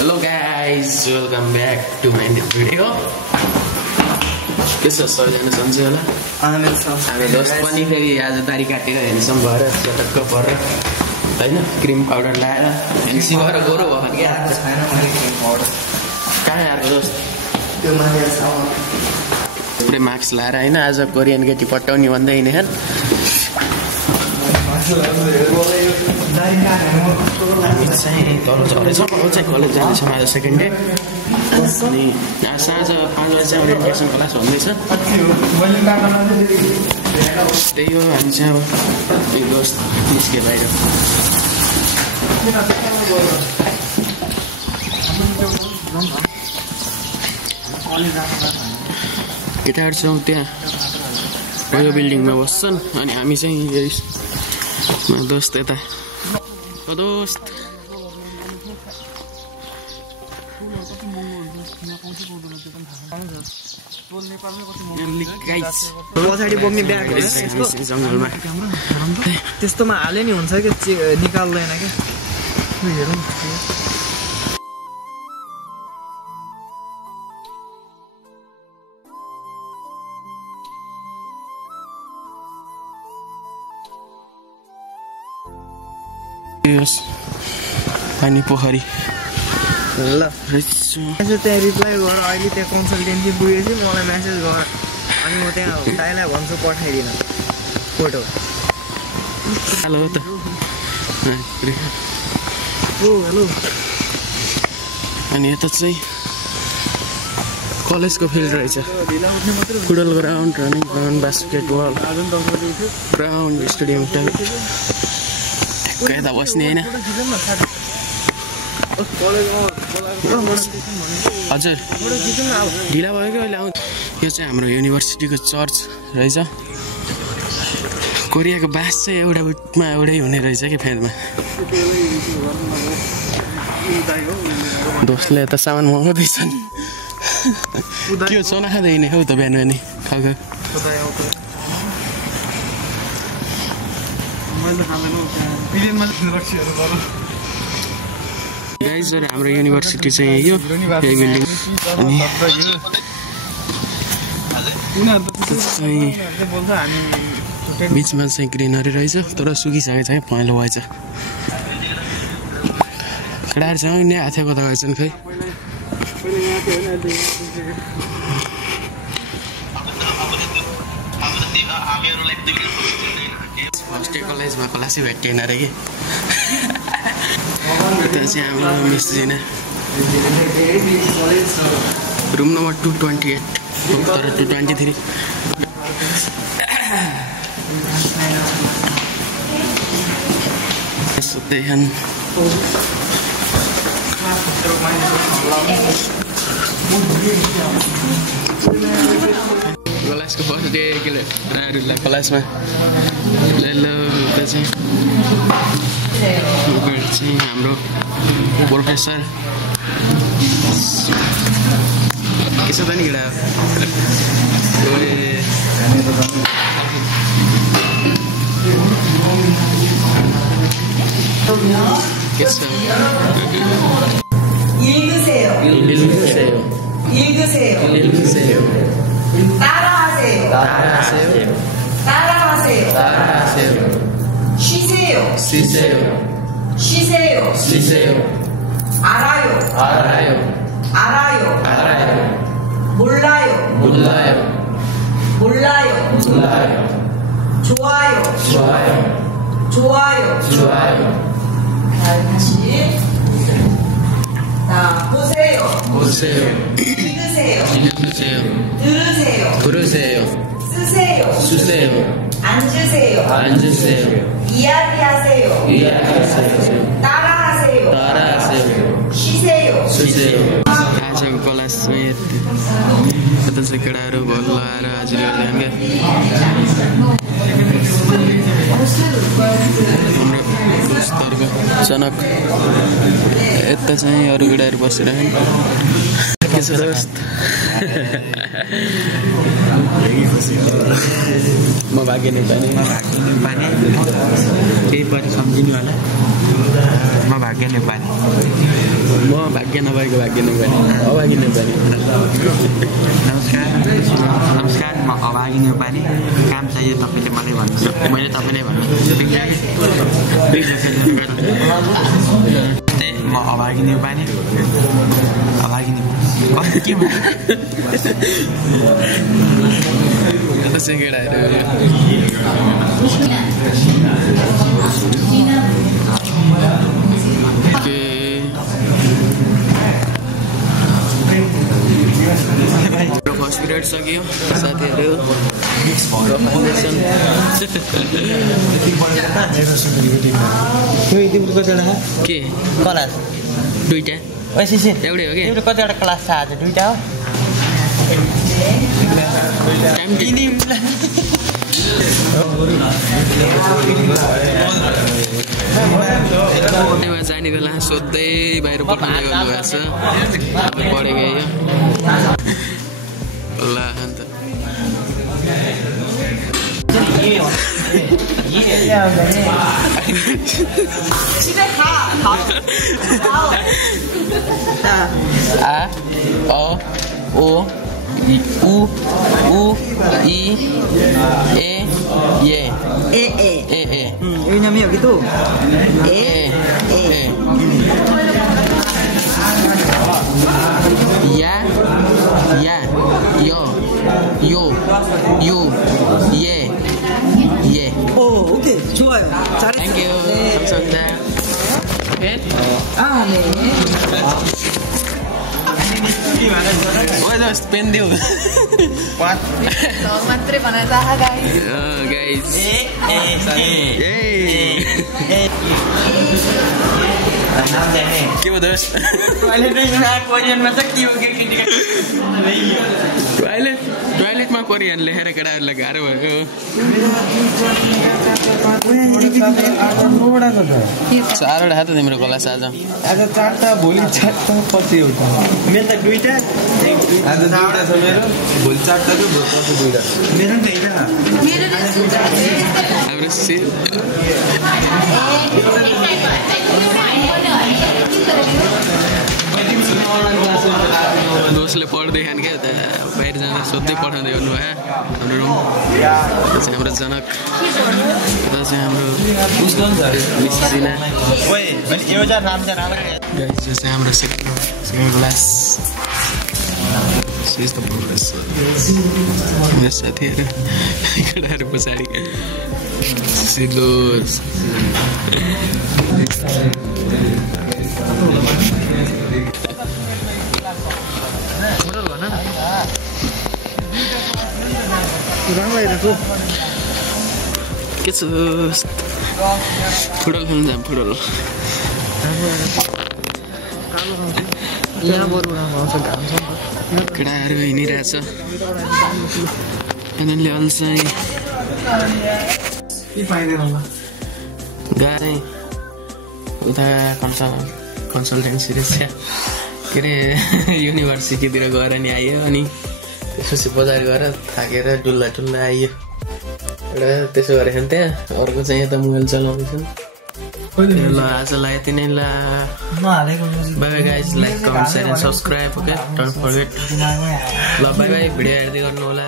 Hello guys, welcome back to my new video. के छ सबैजना सन्चै होला? हामी दोस्त पनि फेरि आज दारी काटेर हेर्छौँ भएर चटक्क परेर हैन क्रिम पाउडर लाएर हेन्सी भएर गोरो भयो नि क्या छैन मैले क्रिम पाउडर कहाँ आएको दोस्त त्यो माथि छ पुरै मास्क लाएर हैन आज कोरियन केटी पटाउने भन्दै हिँडेछन् चाहिँ तल झरेछ म चाहिँ कलेज जाँदैछौँ आज सेकेन्ड डे अनि साँझ 5 बजे चाहिँ ओरिएन्टेसन क्लास हुँदैछ त्यही हो हामी चाहिँ अब एक दोस्त निस्क्यो बाहिर केटाहरू छौँ त्यहाँ पहिलो बिल्डिङमा बस्छन् अनि हामी चाहिँ दोस्त यता दोस्त पछाडि बोक्ने ब्याग जङ्गलमा त्यस्तोमा हाले नि हुन्छ कि निकाल्दैन क्या हेरौँ पानी पोखरी ल त्यहाँ रिप्लाई गर अहिले त्यहाँ कन्सल्टेन्सी पुगेपछि मलाई मेसेज गर अनि म त्यहाँ दाइलाई भन्छु पठाइदिन फोटो हेलो त हेलो अनि यता चाहिँ कलेजको फिल्ड रहेछ football ground running ground basketball ground stadium type यता बस्ने होइन हजुर ढिला भयो क्या अहिले आउँ यो चाहिँ हाम्रो युनिभर्सिटीको चर्च रहेछ कोरियाको बास चाहिँ एउटा बुटमा एउटै हुने रहेछ कि फ्यानमा दोस्तले यता सामान मगाउँदैछ नि के हो चना खाँदै हिँडे हौ त बिहान बिहानै खाएको गाइज हाम्रो युनिभर्सिटी चाहिँ यो बिल्डिङ अनि बिचमा चाहिँ ग्रिनरी रहेछ तर सुकिसकेको छ क्या पहेँलो भएछ केटाहरू चाहिँ नै आएको कता गएछन् खै फर्स्ट डे कलेजमा क्लासै भेटिएन अरे कि त्यो चाहिँ हाम्रो मिस जिना रुम नम्बर 228 तर 223 क्लासको फर्स्ट डे केटाहरूलाई क्लासमा चाहिँ हाम्रो प्रोफेसर के छ त नि केटा के छ 읽으세요. 따라하세요. 쉬세요. 알아요. 몰라요. 좋아요. 다시. 자, 보세요. 읽으세요. 들으세요. 쓰세요. 앉으세요. 이야기하세요. 따라하세요. 쉬세요. आजको क्लास चाहिँ यता चाहिँ केटाहरू भल लगाएर हाजिर गर्दैन क्या स्तरको जनक यता चाहिँ अरू केटाहरू बसिरहेको के छ दोस्त म भाग्य नेपाली केही पनि सम्झिनु होला म भाग्य नेपाली म भाग्य नभएको भाग्य नेपाली अभागी नेपाली नमस्कार म अभागी नेपाली काम चाहियो तपाईँले मलाई भन्नुहोस् मैले तपाईँलाई भन्छु म अभागी नेपाली के फर्स्ट पिरियड सक्यो साथीहरू के क्लास दुईटा एउटै हो कि कतिवटा क्लास छ आज दुईटा हो जाने बेला सोध्दै बाहिर पठाउँदै गर्नुभएको छ पढेको ल अन्त ओ उ ई ए नामै हो कि तँ या यो ये ओके 좋아요 Thank you 감사합니다 ओए दोस्त पेन दियो मात्रै भन्न चाह गाइस के हो दोस्त टोयलेटमा कोरियन लेखेर केटाहरूलाई गाह्रो भएको चारवटा हात तिम्रो क्लास आज 4टा भोलि 4टा पछि एउटा मेरो त दुईटा आज 2टा छ मेरो भोलि 4टा छ भोलि 2टा मेरो नि हाम्रो सिल दोस्तले पढ्दै खान क्या बाहिर जाँदा सोध्दै पठाउँदै गर्नुभयो हाम्रो हाम्रो जनक यता चाहिँ हाम्रो मिसिना जो चाहिँ हाम्रो सेकेन्ड क्लास मेरो साथीहरू केटाहरू पछाडि सिलोस के छ फुटबल खेल्नु जाऊँ फुटबल केटाहरू हिँडिरहेछ उनीहरूले अल्छै गाई उता कन्सल्टेन्सी रहेछ के अरे युनिभर्सिटीतिर गएर नि आयो अनि त्यसपछि बजार गएर थाकेर डुल्ला आइयो एउटा त्यसो गरेको नि त्यहाँ अर्को चाहिँ यता मोबाइल चलाउँदैछन् ल आजलाई यति नै ल by by guys like comment share and subscribe okay don't forget ल बाई बाई भिडियो हेर्दै गर्नु होला